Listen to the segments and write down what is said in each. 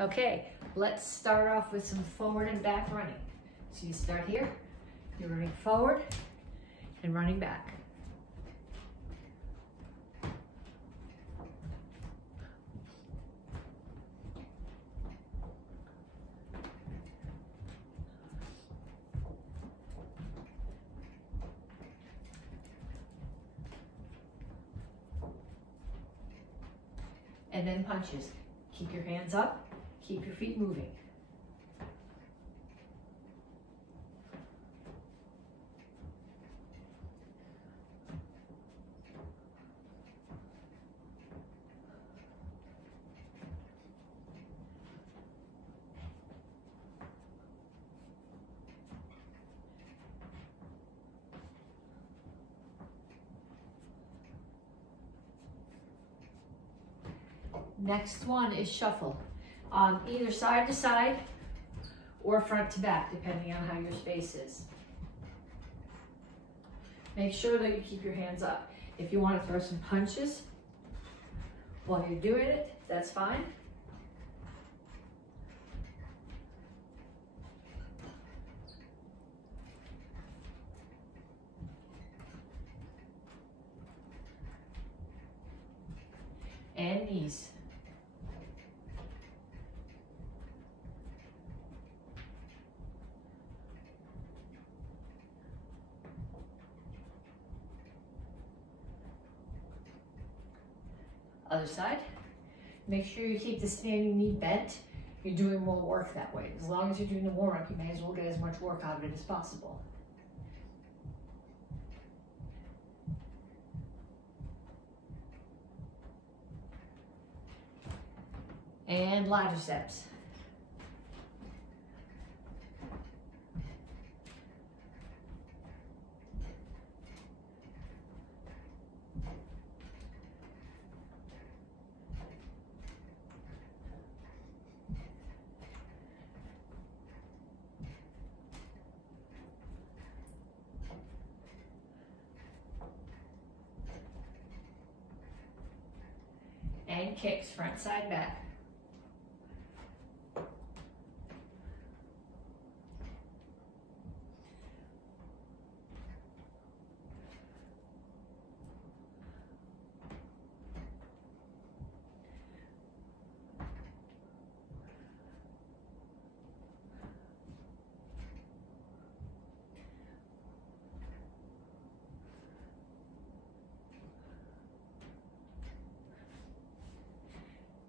Okay, let's start off with some forward and back running. So you start here, you're running forward and running back. And then punches. Keep your hands up, keep your feet moving. Next one is shuffle. Either side to side or front to back, depending on how your space is. Make sure that you keep your hands up. If you want to throw some punches while you're doing it, that's fine. And knees. Other side. Make sure you keep the standing knee bent. You're doing more work that way. As long as you're doing the warm-up, you may as well get as much work out of it as possible. And ladder steps. And kicks, front, side, back.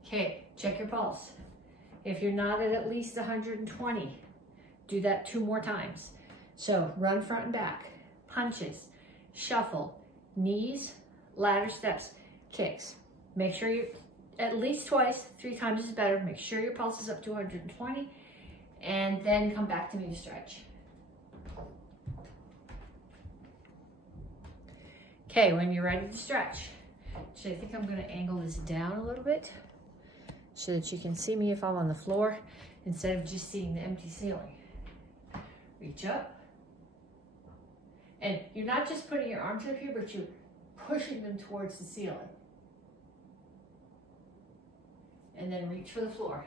Okay, check your pulse. If you're not at least 120, do that 2 more times. So run front and back, punches, shuffle, knees, ladder steps, kicks. Make sure you at least twice, 3 times is better. Make sure your pulse is up to 120 and then come back to me to stretch. Okay, when you're ready to stretch. So I think I'm gonna angle this down a little bit so that you can see me if I'm on the floor instead of just seeing the empty ceiling. Reach up. And you're not just putting your arms up here, but you're pushing them towards the ceiling. And then reach for the floor.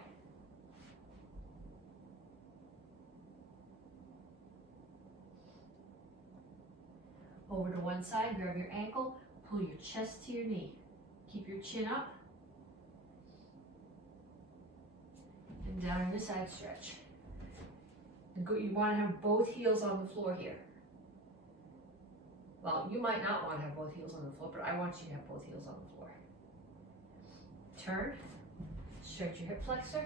Over to one side, grab your ankle, pull your chest to your knee. Keep your chin up. And down in the side stretch. You want to have both heels on the floor here. Well, you might not want to have both heels on the floor, but I want you to have both heels on the floor. Turn, stretch your hip flexor.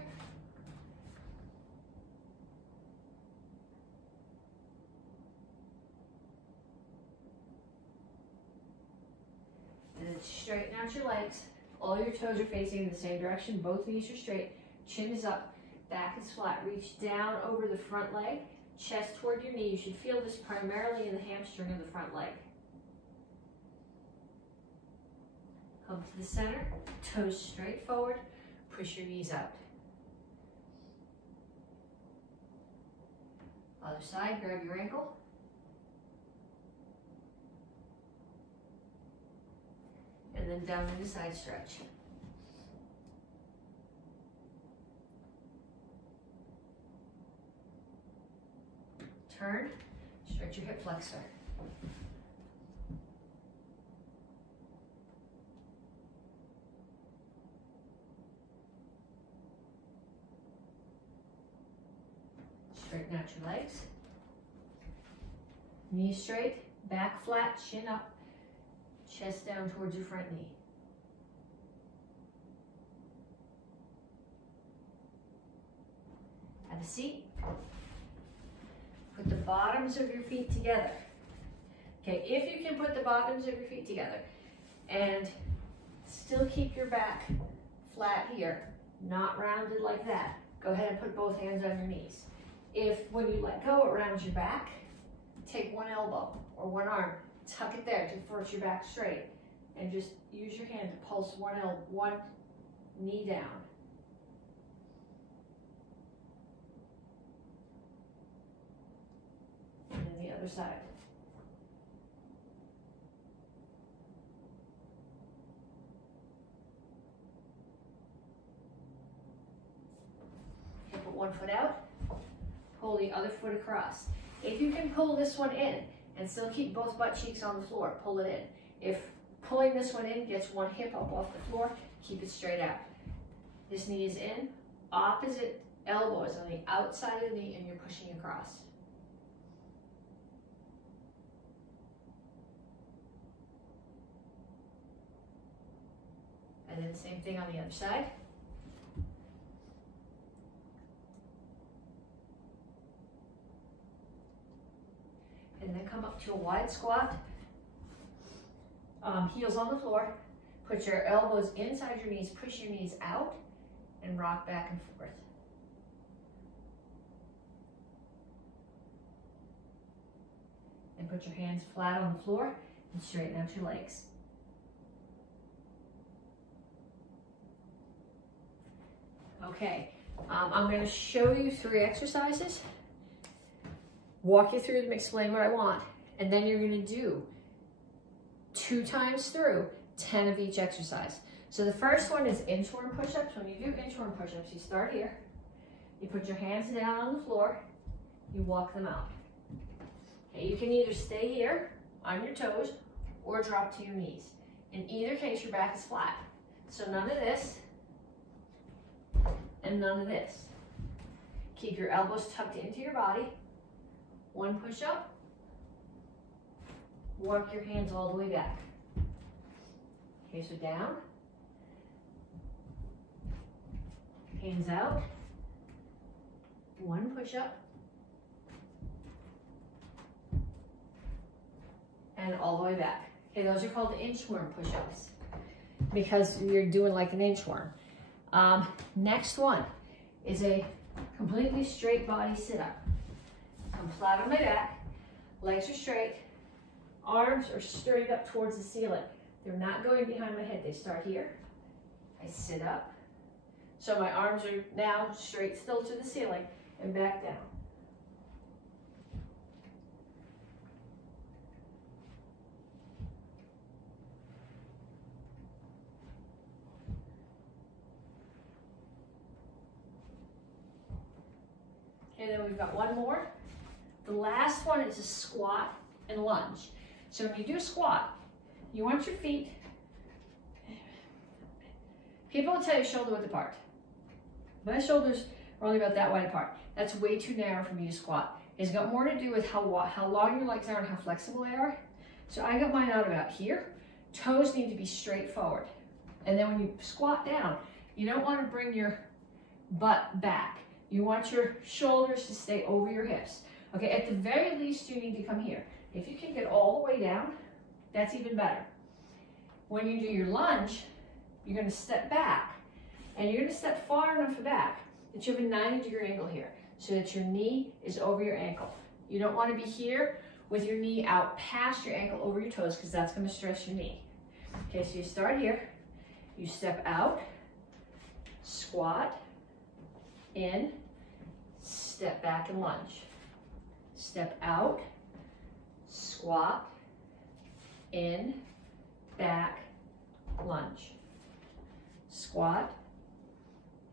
And then straighten out your legs. All your toes are facing in the same direction. Both knees are straight. Chin is up. Back is flat. Reach down over the front leg. Chest toward your knee. You should feel this primarily in the hamstring of the front leg. Come to the center. Toes straight forward. Push your knees out. Other side. Grab your ankle. And then down into side stretch. turn, stretch your hip flexor. Straighten out your legs. Knees straight, back flat, chin up, chest down towards your front knee. Have a seat. Put the bottoms of your feet together. Okay, if you can put the bottoms of your feet together and still keep your back flat here, not rounded like that, go ahead and put both hands on your knees. If when you let go, it rounds your back, take one elbow or one arm, tuck it there to force your back straight, and just use your hand to pulse one knee down. And then the other side. Okay, put one foot out. Pull the other foot across. If you can pull this one in and still keep both butt cheeks on the floor, pull it in. If pulling this one in gets one hip up off the floor, keep it straight out. This knee is in, opposite elbow is on the outside of the knee, and you're pushing across. And then same thing on the other side. And then come up to a wide squat, heels on the floor. Put your elbows inside your knees, push your knees out, and rock back and forth. And put your hands flat on the floor and straighten out your legs. Okay, I'm going to show you 3 exercises. Walk you through them, explain what I want, and then you're going to do 2 times through 10 of each exercise. So the first one is inchworm push-ups. When you do inchworm push-ups, you start here, you put your hands down on the floor, you walk them out. Okay, you can either stay here on your toes or drop to your knees. In either case, your back is flat. So none of this and none of this. Keep your elbows tucked into your body. 1 push-up, walk your hands all the way back. Okay, so down, hands out, 1 push-up, and all the way back. Okay, those are called inchworm push-ups because you're doing like an inchworm. Next one is a completely straight body sit-up. I'm flat on my back, legs are straight, arms are straight up towards the ceiling. They're not going behind my head, they start here. I sit up, so my arms are now straight still to the ceiling and back down. Okay, then we've got one more. The last one is a squat and lunge. So when you do a squat, you want your feet, people will tell you shoulder width apart. My shoulders are only about that wide apart. That's way too narrow for me to squat. It's got more to do with how long your legs are and how flexible they are. So I got mine out about here. Toes need to be straight forward. And then when you squat down, you don't want to bring your butt back. You want your shoulders to stay over your hips. Okay, at the very least, you need to come here. If you can get all the way down, that's even better. When you do your lunge, you're going to step back, and you're going to step far enough back that you have a 90-degree angle here, so that your knee is over your ankle. You don't want to be here with your knee out past your ankle over your toes, because that's going to stress your knee. Okay, so you start here, you step out, squat, in, step back and lunge. Step out, squat, in, back, lunge. Squat,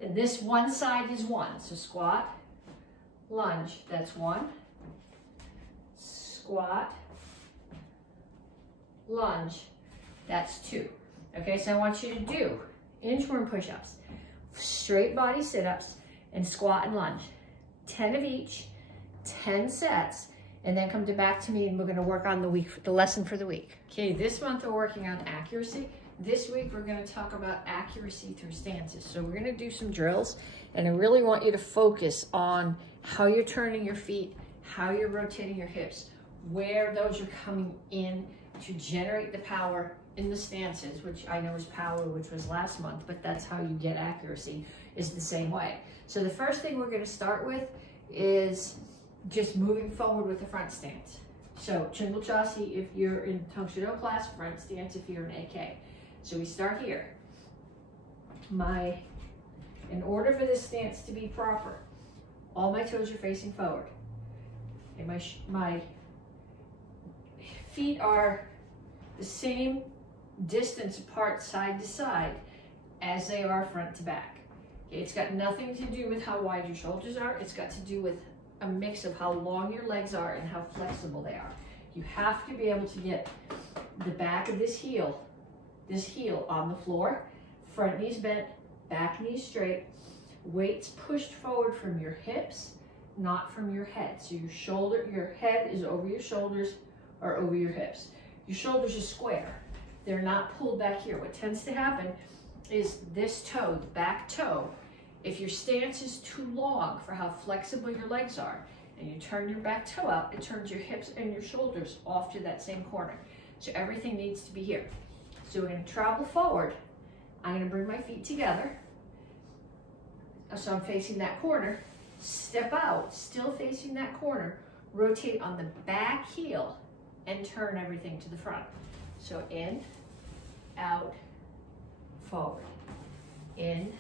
and this one side is 1, so squat, lunge, that's 1, squat, lunge. That's 2. Okay, so I want you to do inchworm push-ups, straight body sit-ups, and squat and lunge. 10 of each, 10 sets, and then come back to me and we're gonna work on the lesson for the week. Okay, this month we're working on accuracy. This week we're gonna talk about accuracy through stances. So we're gonna do some drills, and I really want you to focus on how you're turning your feet, how you're rotating your hips, where those are coming in to generate the power in the stances, which I know is power, which was last month, but that's how you get accuracy, is the same way. So the first thing we're gonna start with is just moving forward with the front stance. So Chingle Chassi if you're in Tang Soo Do class, front stance if you're in AK. So we start here. In order for this stance to be proper, all my toes are facing forward. And my feet are the same distance apart side to side as they are front to back. Okay, it's got nothing to do with how wide your shoulders are. It's got to do with a mix of how long your legs are and how flexible they are. You have to be able to get the back of this heel on the floor, front knees bent, back knees straight, weights pushed forward from your hips, not from your head. So your head is over your shoulders or over your hips. Your shoulders are square. They're not pulled back here. What tends to happen is this toe, the back toe, if your stance is too long for how flexible your legs are, and you turn your back toe out, it turns your hips and your shoulders off to that same corner. So everything needs to be here. So we're gonna travel forward. I'm gonna bring my feet together. So I'm facing that corner. Step out, still facing that corner. Rotate on the back heel and turn everything to the front. So in, out, forward. In,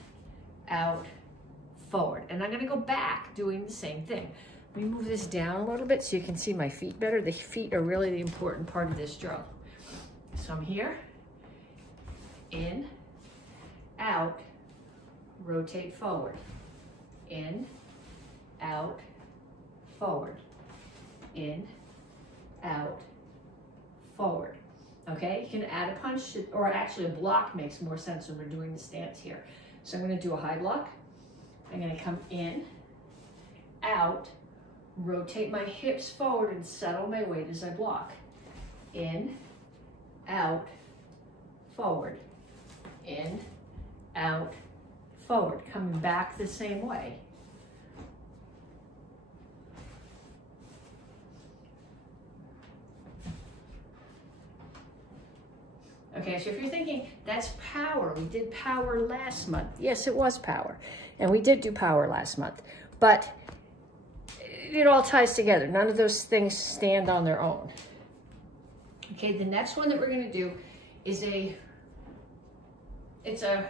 out, forward. And I'm gonna go back doing the same thing. Let me move this down a little bit so you can see my feet better. The feet are really the important part of this drill. So I'm here, in, out, rotate forward. In, out, forward. In, out, forward. Okay, you can add a punch, or actually a block makes more sense when we're doing the stance here. So I'm gonna do a high block. I'm gonna come in, out, rotate my hips forward and settle my weight as I block. In, out, forward. In, out, forward. Coming back the same way. Okay, so if you're thinking, that's power, we did power last month. Yes, it was power. And we did do power last month. But it all ties together. None of those things stand on their own. Okay, the next one that we're gonna do is it's a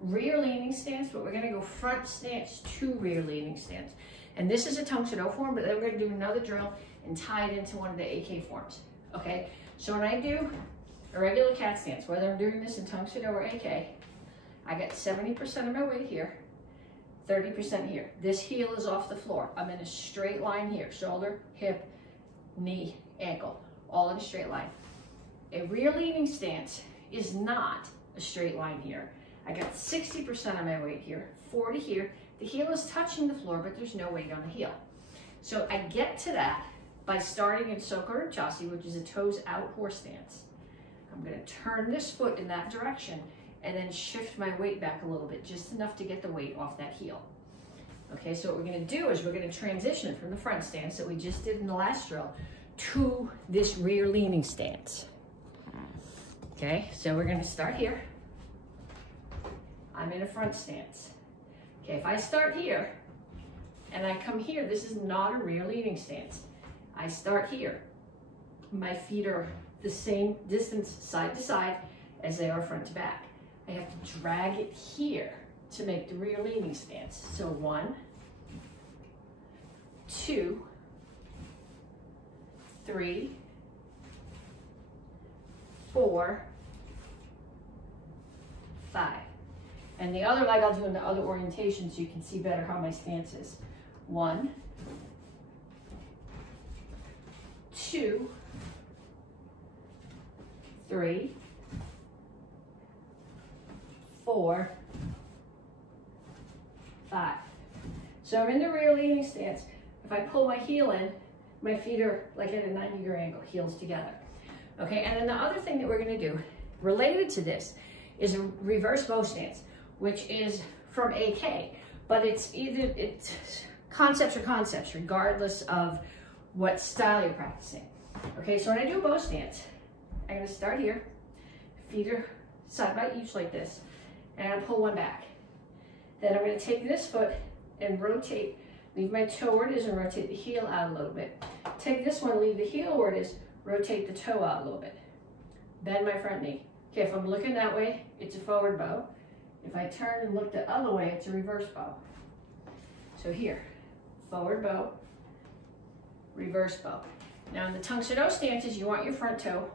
rear leaning stance, but we're gonna go front stance to rear leaning stance. And this is a Tang Soo Do form, but then we're gonna do another drill and tie it into one of the AK forms. Okay, so when I do a regular cat stance, whether I'm doing this in Tang Soo Do or AK, I got 70% of my weight here, 30% here. This heel is off the floor. I'm in a straight line here, shoulder, hip, knee, ankle, all in a straight line. A rear leaning stance is not a straight line here. I got 60% of my weight here, 40 here. The heel is touching the floor, but there's no weight on the heel. So I get to that by starting in Sokoru Chassi, which is a toes out horse stance. I'm gonna turn this foot in that direction and then shift my weight back a little bit, just enough to get the weight off that heel. Okay, so what we're gonna do is we're gonna transition from the front stance that we just did in the last drill to this rear leaning stance. Okay, so we're gonna start here. I'm in a front stance. Okay, if I start here and I come here, this is not a rear leaning stance. I start here. My feet are the same distance side to side as they are front to back. I have to drag it here to make the rear leaning stance. So 1, 2, 3, 4, 5. And the other leg I'll do in the other orientation so you can see better how my stance is. 1, 2, 3, 4, 5. So I'm in the rear leaning stance. If I pull my heel in, my feet are like at a 90-degree angle, heels together. Okay, and then the other thing that we're gonna do related to this is a reverse bow stance, which is from AK, but it's concepts regardless of what style you're practicing. Okay, so when I do a bow stance, I'm gonna start here, feet are side by each like this, and I'm gonna pull one back. Then I'm gonna take this foot and rotate, leave my toe where it is and rotate the heel out a little bit. Take this one, leave the heel where it is, rotate the toe out a little bit. Bend my front knee. Okay, if I'm looking that way, it's a forward bow. If I turn and look the other way, it's a reverse bow. So here, forward bow, reverse bow. Now in the Tang Soo Do stances, you want your front toe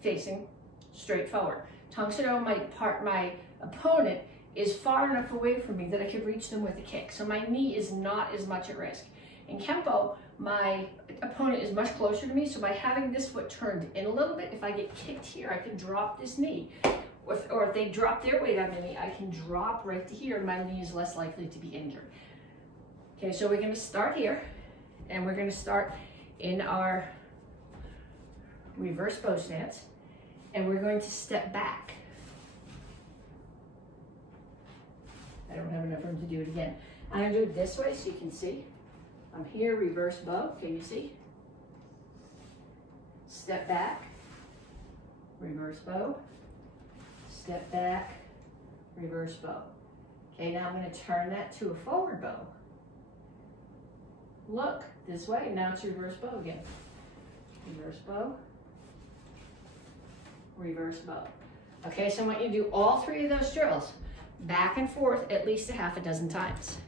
facing straight forward. Tang Soo Do, my opponent is far enough away from me that I could reach them with a kick. So my knee is not as much at risk. In Kempo, my opponent is much closer to me, so by having this foot turned in a little bit, if I get kicked here, I can drop this knee. Or if they drop their weight on my knee, I can drop right to here, and my knee is less likely to be injured. Okay, so we're gonna start here, and we're gonna start in our reverse bow stance, and we're going to step back. I don't have enough room to do it again. I'm gonna do it this way so you can see. I'm here, reverse bow, can you see? Step back, reverse bow, step back, reverse bow. Okay, now I'm gonna turn that to a forward bow. Look, this way, now it's reverse bow again. Reverse bow, reverse bow. Okay, so I want you to do all 3 of those drills, back and forth at least a half a dozen times.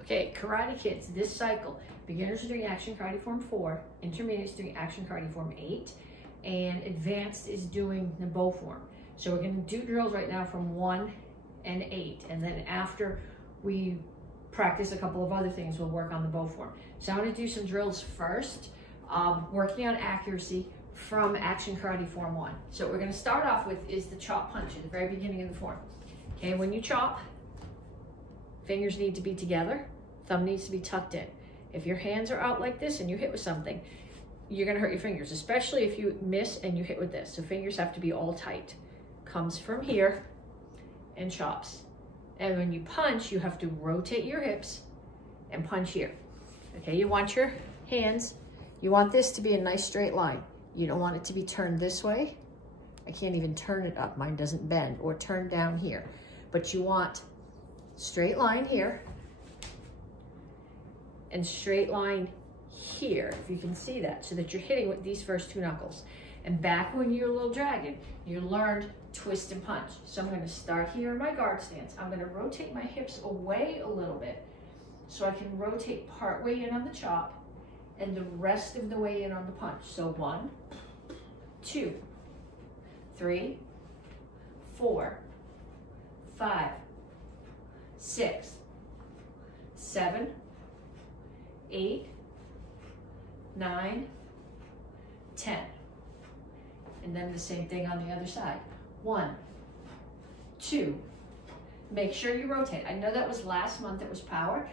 Okay, Karate Kids, this cycle, beginners are doing action karate form 4, intermediates doing action karate form 8, and advanced is doing the bow form. So we're gonna do drills right now from 1 and 8, and then after we practice a couple of other things, we'll work on the bow form. So I'm gonna do some drills first, working on accuracy from action karate form 1. So what we're gonna start off with is the chop punch at the very beginning of the form. Okay, when you chop, fingers need to be together, thumb needs to be tucked in. If your hands are out like this and you hit with something, you're gonna hurt your fingers, especially if you miss and you hit with this. So fingers have to be all tight. Comes from here and chops. And when you punch, you have to rotate your hips and punch here. Okay, you want your hands, you want this to be a nice straight line. You don't want it to be turned this way. I can't even turn it up, mine doesn't bend, or turn down here. But you want straight line here and straight line here, if you can see that, so that you're hitting with these first 2 knuckles. And back when you're a little dragon, you learned twist and punch. So I'm gonna start here in my guard stance. I'm gonna rotate my hips away a little bit so I can rotate part way in on the chop and the rest of the way in on the punch. So 1, 2, 3, 4, 5, 6, 7, 8, 9, 10. And then the same thing on the other side. 1, 2. Make sure you rotate. I know that was last month, it was power,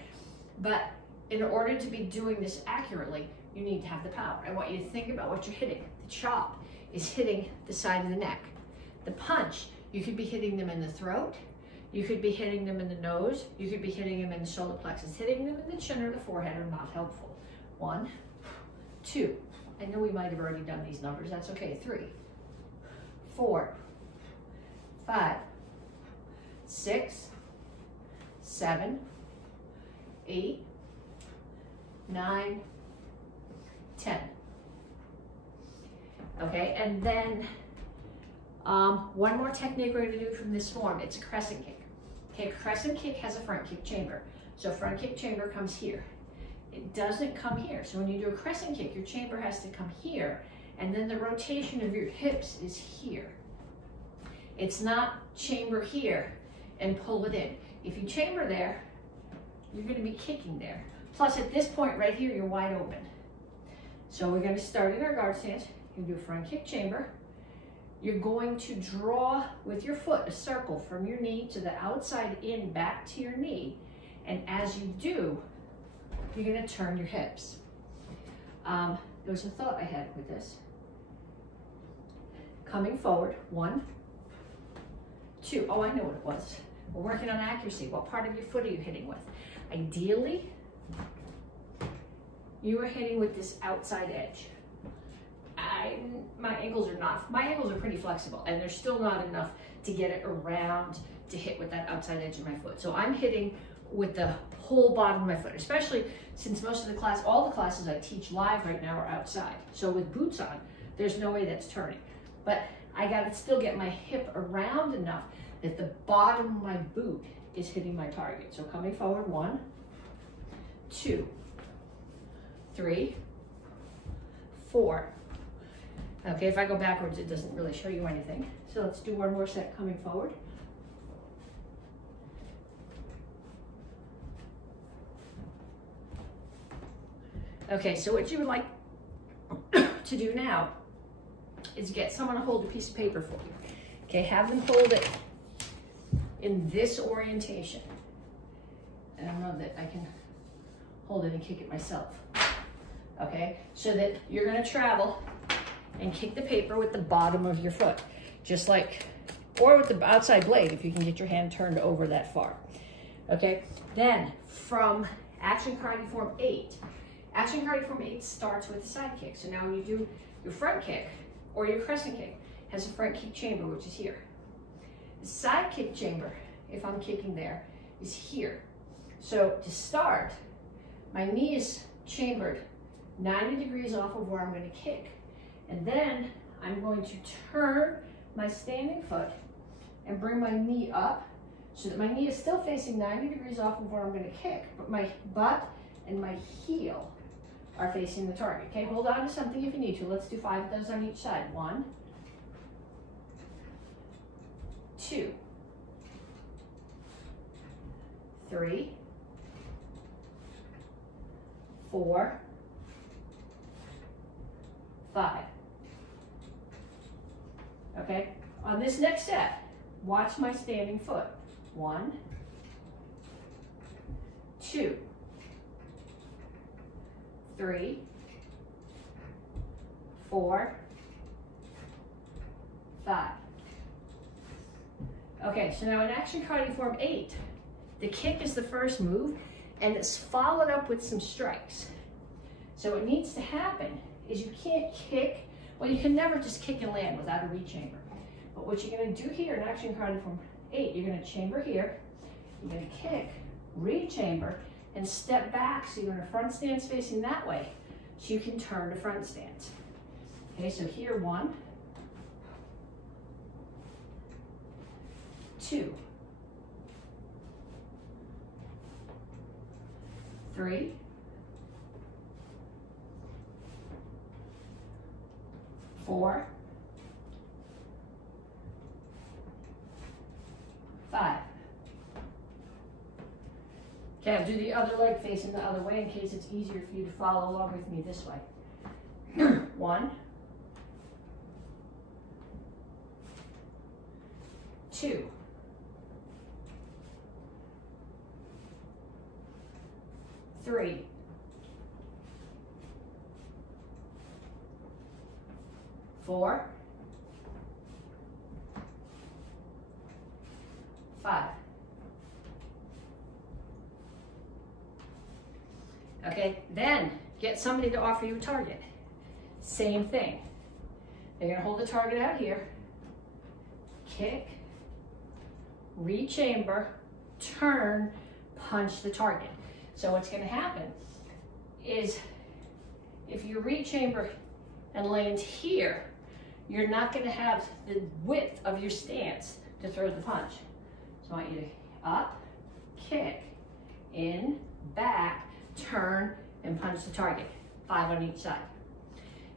but in order to be doing this accurately, you need to have the power. I want you to think about what you're hitting. The chop is hitting the side of the neck. The punch, you could be hitting them in the throat, you could be hitting them in the nose, you could be hitting them in the solar plexus. Hitting them in the chin or the forehead are not helpful. 1, 2. I know we might have already done these numbers, that's okay. 3, 4, 5, 6, 7, 8, 9, 10. Okay, and then one more technique we're going to do from this form. It's a crescent kick. Okay, crescent kick has a front kick chamber. So front kick chamber comes here. It doesn't come here. So when you do a crescent kick, your chamber has to come here, and then the rotation of your hips is here. It's not chamber here and pull it in. If you chamber there, you're going to be kicking there. Plus at this point right here, you're wide open. So we're going to start in our guard stance. You do a front kick chamber. You're going to draw with your foot a circle from your knee to the outside in, back to your knee. And as you do, you're going to turn your hips. There was a thought I had with this. Coming forward, 1, 2. Oh, I know what it was. We're working on accuracy. What part of your foot are you hitting with? Ideally, you are hitting with this outside edge. My ankles are pretty flexible, and they're still not enough to get it around to hit with that outside edge of my foot. So I'm hitting with the whole bottom of my foot, especially since most of the all the classes I teach live right now are outside. So with boots on, there's no way that's turning. But I gotta still get my hip around enough that the bottom of my boot is hitting my target. So coming forward, 1, 2, 3, 4. Okay, if I go backwards, it doesn't really show you anything. So let's do one more set coming forward. Okay, so what you would like to do now is get someone to hold a piece of paper for you. Okay, have them hold it in this orientation. And I know that I can hold it and kick it myself. Okay, so that you're gonna travel and kick the paper with the bottom of your foot, just like, or with the outside blade if you can get your hand turned over that far. Okay, then from Action Karate Form 8, Action Karate Form 8 starts with a side kick. So now when you do your front kick or your crescent kick, has a front kick chamber, which is here. The side kick chamber, if I'm kicking there, is here. So to start, my knee is chambered 90 degrees off of where I'm going to kick. And then I'm going to turn my standing foot and bring my knee up so that my knee is still facing 90 degrees off of where I'm going to kick, but my butt and my heel are facing the target. Okay, hold on to something if you need to. Let's do 5 of those on each side. 1, 2, 3, 4, 5. Okay, on this next set, watch my standing foot. 1, 2, 3, 4, 5. Okay, so now in Action Karate Form 8, the kick is the first move, and it's followed up with some strikes. So what needs to happen is you can't kick, well, you can never just kick and land without a rechamber. But what you're going to do here in Action Karate Form 8, you're going to chamber here, you're going to kick, rechamber, and step back so you're in a front stance facing that way, so you can turn to front stance. Okay, so here, 1, 2, 3, 4, 5. Okay, I'll do the other leg facing the other way in case it's easier for you to follow along with me this way. 1, 2, 3, 4, 5. Okay, then get somebody to offer you a target. Same thing. They're gonna hold the target out here, kick, rechamber, turn, punch the target. So what's gonna happen is if you rechamber and land here, you're not gonna have the width of your stance to throw the punch. So I want you to up, kick, in, back, turn, and punch the target. 5 on each side.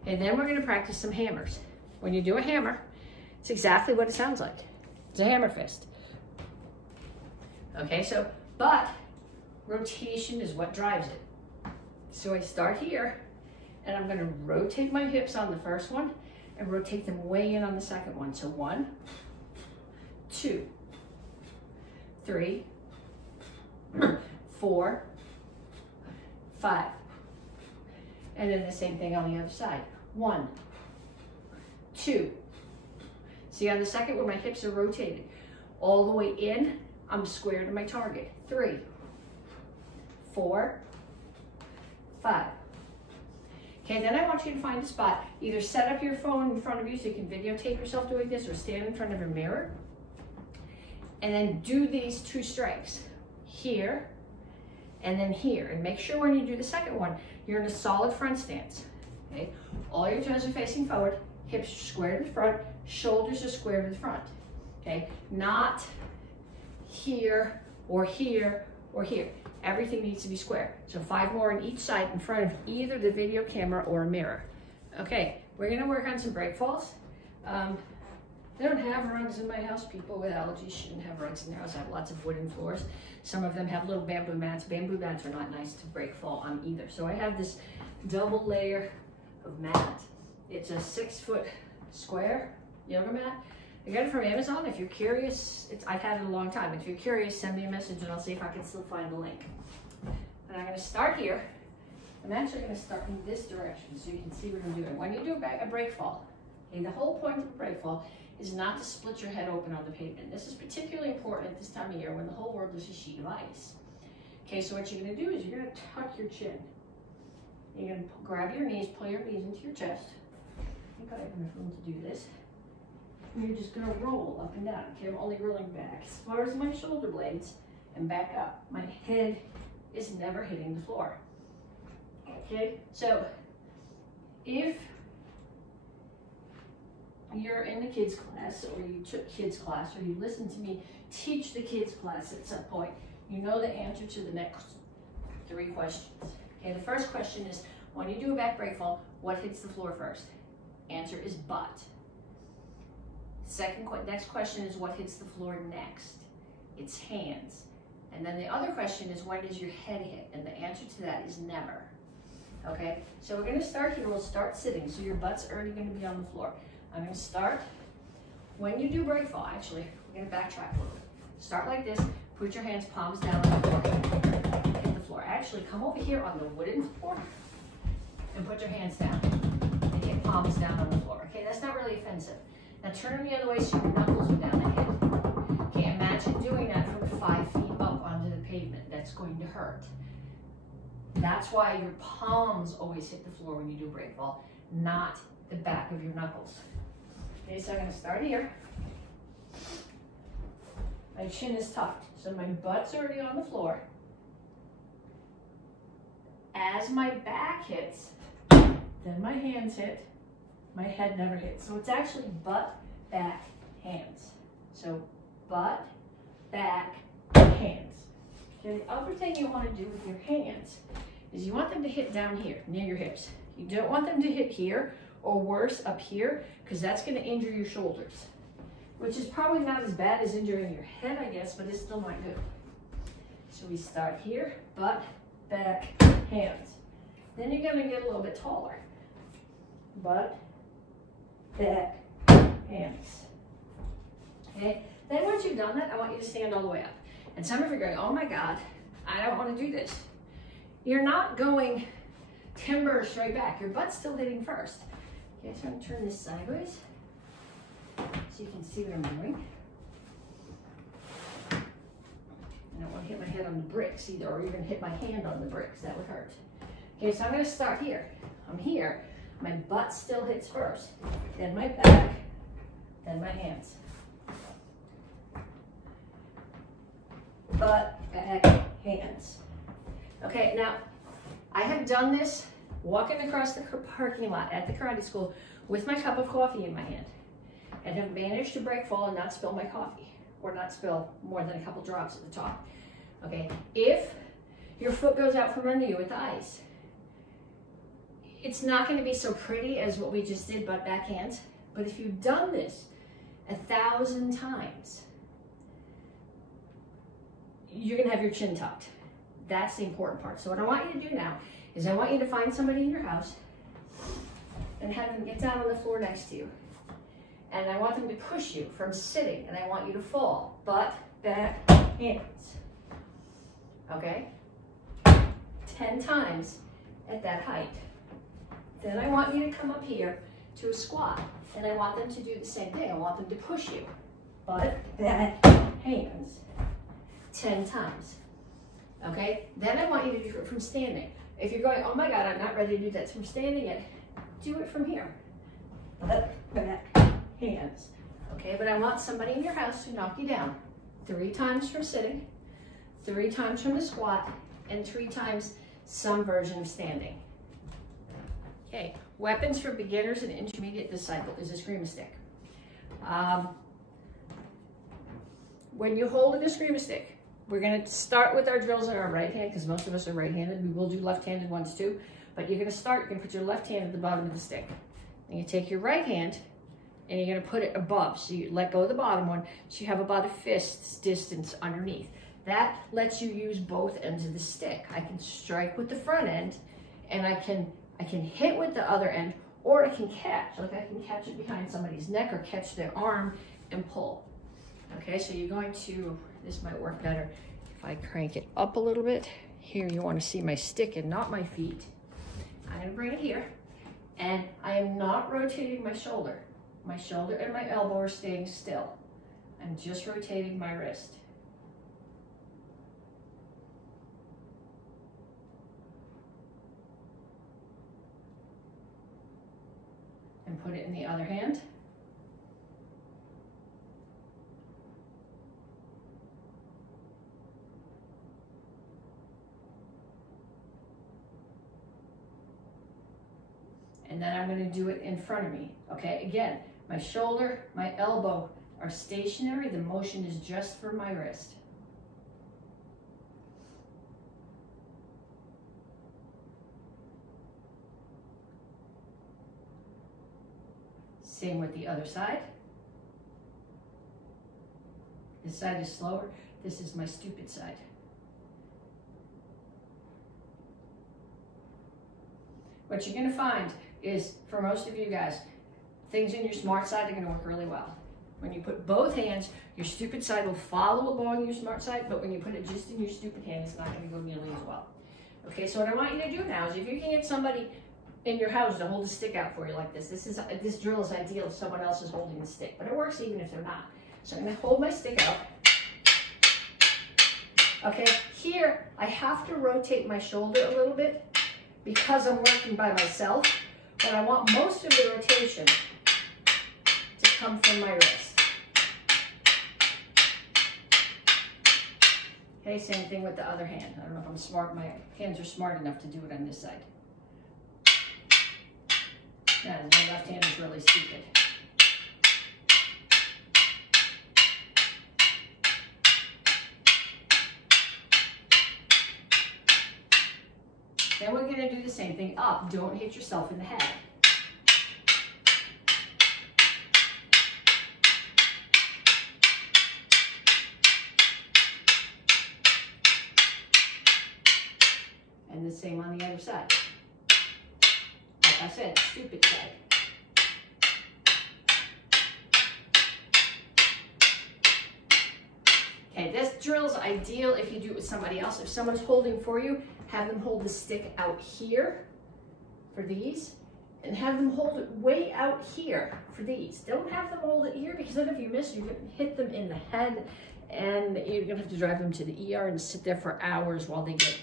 And then we're gonna practice some hammers. When you do a hammer, it's exactly what it sounds like. It's a hammer fist. Okay, so, but rotation is what drives it. So I start here, and I'm gonna rotate my hips on the first one and rotate them way in on the second one. So 1, 2, 3, 4, 5. And then the same thing on the other side. 1, 2. See on the second one, my hips are rotated. All the way in, I'm square to my target. 3, 4, 5. Okay, then I want you to find a spot. Either set up your phone in front of you so you can videotape yourself doing this, or stand in front of a mirror. And then do these 2 strikes. Here, and then here. And make sure when you do the second one, you're in a solid front stance. Okay, all your toes are facing forward, hips are square to the front, shoulders are square to the front. Okay, not here or here or here. Everything needs to be square. So 5 more on each side in front of either the video camera or a mirror. Okay, we're gonna work on some break falls. They don't have rugs in my house. People with allergies shouldn't have rugs in their house. I have lots of wooden floors. Some of them have little bamboo mats. Bamboo mats are not nice to break fall on either. So I have this double layer of mat. It's a 6-foot square yoga mat. I got it from Amazon. If you're curious, I've had it a long time. If you're curious, send me a message and I'll see if I can still find the link. And I'm gonna start here. I'm actually gonna start in this direction so you can see what I'm doing. When you do a break fall, okay, the whole point of a break fall is not to split your head open on the pavement. This is particularly important at this time of year when the whole world is a sheet of ice. Okay, so what you're gonna do is you're gonna tuck your chin. You're gonna grab your knees, pull your knees into your chest. I think I have enough room to do this. And you're just gonna roll up and down. Okay, I'm only rolling back as far as my shoulder blades and back up. My head is never hitting the floor. Okay, so if you're in the kids class, or you took kids class, or you listened to me teach the kids class at some point, you know the answer to the next 3 questions. Okay, the first question is, when you do a back break fall, what hits the floor first? Answer is butt. Next question is, what hits the floor next? It's hands. And then the other question is, when does your head hit? And the answer to that is never. Okay, so we're gonna start here. We'll start sitting, so your butt's already gonna be on the floor. I'm gonna start, when you do break fall, actually, we're gonna backtrack a little bit. Start like this, put your hands palms down on the floor, hit the floor. Actually, come over here on the wooden floor and put your hands down and hit palms down on the floor. Okay, that's not really offensive. Now turn them the other way so your knuckles are down ahead. Okay, imagine doing that from 5 feet up onto the pavement. That's going to hurt. That's why your palms always hit the floor when you do break fall, not the back of your knuckles. Okay, so I'm gonna start here. My chin is tucked, so my butt's already on the floor. As my back hits, then my hands hit, my head never hits. So it's actually butt, back, hands. So butt, back, hands. Okay, the other thing you want to do with your hands is you want them to hit down here, near your hips. You don't want them to hit here, or worse, up here, because that's going to injure your shoulders, which is probably not as bad as injuring your head, I guess, but it still might do. So we start here, butt, back, hands. Then you're going to get a little bit taller. Butt, back, hands. Okay? Then once you've done that, I want you to stand all the way up. And some of you are going, oh my God, I don't want to do this. You're not going timber straight back. Your butt's still hitting first. Okay, so I'm going to turn this sideways so you can see what I'm doing. I don't want to hit my head on the bricks either, or even hit my hand on the bricks. That would hurt. Okay, so I'm going to start here. I'm here. My butt still hits first, then my back, then my hands. Butt, back, hands. Okay, now I have done this walking across the parking lot at the karate school with my cup of coffee in my hand, and have managed to break fall and not spill my coffee, or not spill more than a couple drops at the top. Okay, if your foot goes out from under you with the ice, it's not going to be so pretty as what we just did, butt, back, hands. But if you've done this 1,000 times, you're going to have your chin tucked. That's the important part. So what I want you to do now is I want you to find somebody in your house and have them get down on the floor next to you. And I want them to push you from sitting, and I want you to fall. Butt, back, hands. Okay? 10 times at that height. Then I want you to come up here to a squat, and I want them to do the same thing. I want them to push you. Butt, back, hands. 10 times. Okay? Then I want you to do it from standing. If you're going, oh my God, I'm not ready to do that from standing yet, do it from here. Butt, back, hands. Okay, but I want somebody in your house to knock you down 3 times from sitting, 3 times from the squat, and 3 times some version of standing. Okay, weapons for beginners and intermediate disciple is a screamer stick. When you hold a screamer stick, we're going to start with our drills in our right hand because most of us are right-handed. We will do left-handed ones too, but you're going to start, you're going to put your left hand at the bottom of the stick. And you take your right hand and you're going to put it above. So you let go of the bottom one, so you have about a fist's distance underneath. That lets you use both ends of the stick. I can strike with the front end, and I can hit with the other end, or I can catch. Like I can catch it behind somebody's neck or catch their arm and pull. Okay, so you're going to, this might work better if I crank it up a little bit. Here you want to see my stick and not my feet. I'm going to bring it here, and I am not rotating my shoulder. My shoulder and my elbow are staying still. I'm just rotating my wrist. And put it in the other hand. And then I'm going to do it in front of me. Okay, again, my shoulder, my elbow are stationary. The motion is just for my wrist. Same with the other side. This side is slower. This is my stupid side. What you're going to find is, for most of you guys, things in your smart side are going to work really well. When you put both hands, your stupid side will follow along your smart side, but when you put it just in your stupid hand, it's not going to go nearly as well. Okay, so what I want you to do now is, if you can get somebody in your house to hold a stick out for you like this, this drill is ideal if someone else is holding the stick, but it works even if they're not. So I'm going to hold my stick out. Okay, here I have to rotate my shoulder a little bit because I'm working by myself, but I want most of the rotation to come from my wrist. Okay, same thing with the other hand. I don't know if I'm smart, my hands are smart enough to do it on this side. Yeah, my left hand is really stupid. Then we're going to do the same thing up. Don't hit yourself in the head. And the same on the other side. Like I said, stupid side. Okay, this drill is ideal if you do it with somebody else. If someone's holding for you, have them hold the stick out here for these, and have them hold it way out here for these. Don't have them hold it here, because then if you miss, you're going to hit them in the head, and you're going to have to drive them to the ER and sit there for hours while they get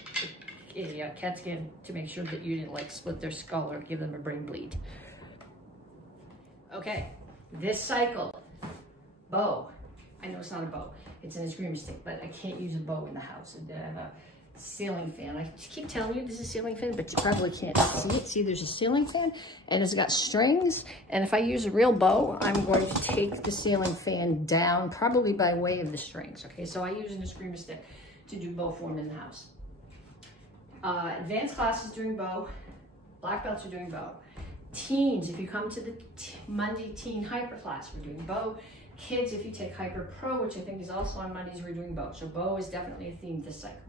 a CAT scan to make sure that you didn't like split their skull or give them a brain bleed. Okay, this cycle, bow. I know it's not a bow, it's an screamer stick, but I can't use a bow in the house. And I have a ceiling fan. I keep telling you this is a ceiling fan, but you probably can't see it. See, there's a ceiling fan, and it's got strings, and if I use a real bow, I'm going to take the ceiling fan down, probably by way of the strings. Okay, so I use a screamer stick to do bow form in the house. Advanced classes doing bow, black belts are doing bow. Teens, if you come to the Monday teen hyper class, we're doing bow. Kids, if you take hyper pro, which I think is also on Mondays, we're doing bow. So bow is definitely a theme this cycle.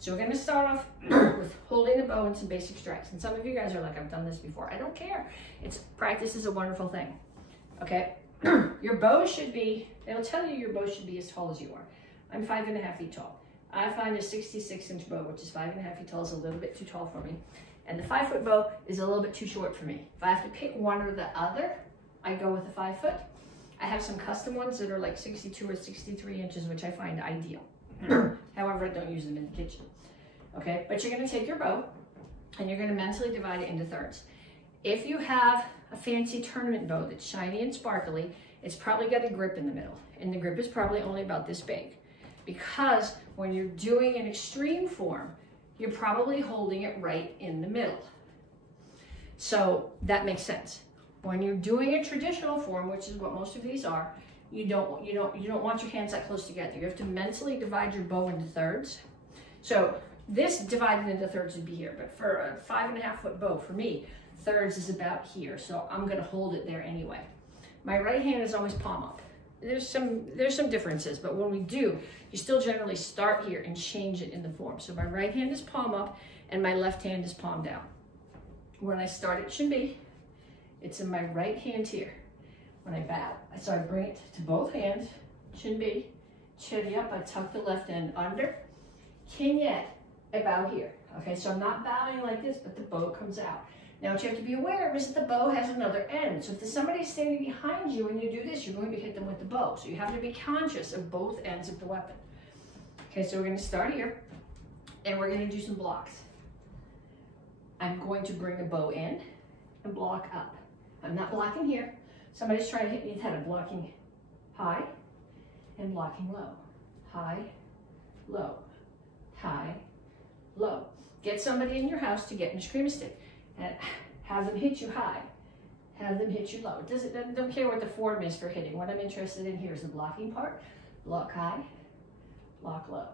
So we're gonna start off with holding the bow and some basic strikes. And some of you guys are like, I've done this before. I don't care. Practice is a wonderful thing, okay? Your bow should be, it'll tell you your bow should be as tall as you are. I'm 5.5 feet tall. I find a 66-inch bow, which is 5.5 feet tall, is a little bit too tall for me. And the 5-foot bow is a little bit too short for me. If I have to pick one or the other, I go with the 5-foot. I have some custom ones that are like 62 or 63 inches, which I find ideal. However, I don't use them in the kitchen. Okay, but you're gonna take your bow and you're gonna mentally divide it into thirds. If you have a fancy tournament bow that's shiny and sparkly, it's probably got a grip in the middle. And the grip is probably only about this big. Because when you're doing an extreme form, you're probably holding it right in the middle. So that makes sense. When you're doing a traditional form, which is what most of these are, you don't want your hands that close together. You have to mentally divide your bow into thirds. So this divided into thirds would be here, but for a 5.5-foot bow, for me, thirds is about here. So I'm gonna hold it there anyway. My right hand is always palm up. There's some differences, but when we do, you still generally start here and change it in the form. So my right hand is palm up and my left hand is palm down. When I start at Shin-bi, it's in my right hand here. When I bow, so I bring it to both hands, Shin-bi, chitty up, I tuck the left end under, Kinyet, I bow here. Okay, so I'm not bowing like this, but the bow comes out. Now what you have to be aware of is that the bow has another end. So if there's somebody standing behind you and you do this, you're going to hit them with the bow. So you have to be conscious of both ends of the weapon. Okay, so we're going to start here and we're going to do some blocks. I'm going to bring the bow in and block up. I'm not blocking here. Somebody's trying to hit me with the head. I'm blocking high and blocking low. High, low, high, low. Get somebody in your house to get an screamer stick and have them hit you high, have them hit you low. Don't care what the form is for hitting. What I'm interested in here is the blocking part. Block high, block low,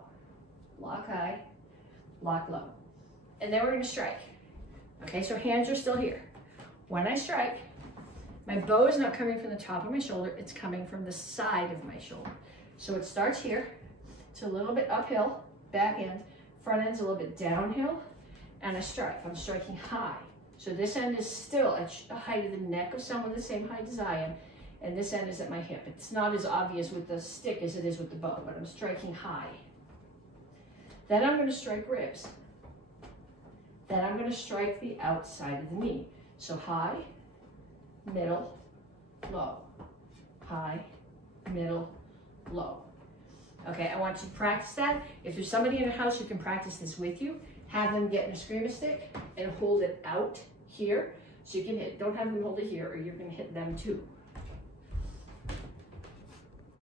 block high, block low. And then we're gonna strike. Okay, so hands are still here. When I strike, my bow is not coming from the top of my shoulder, it's coming from the side of my shoulder. So it starts here, it's a little bit uphill, back end, front end's a little bit downhill, and I strike. I'm striking high. So this end is still at the height of the neck of someone the same height as I am, and this end is at my hip. It's not as obvious with the stick as it is with the bow, but I'm striking high. Then I'm going to strike ribs. Then I'm going to strike the outside of the knee. So high, middle, low, high, middle, low. Okay, I want you to practice that. If there's somebody in the house who can practice this with you, have them get in a screamer stick and hold it out here so you can hit. Don't have them hold it here or you're going to hit them too.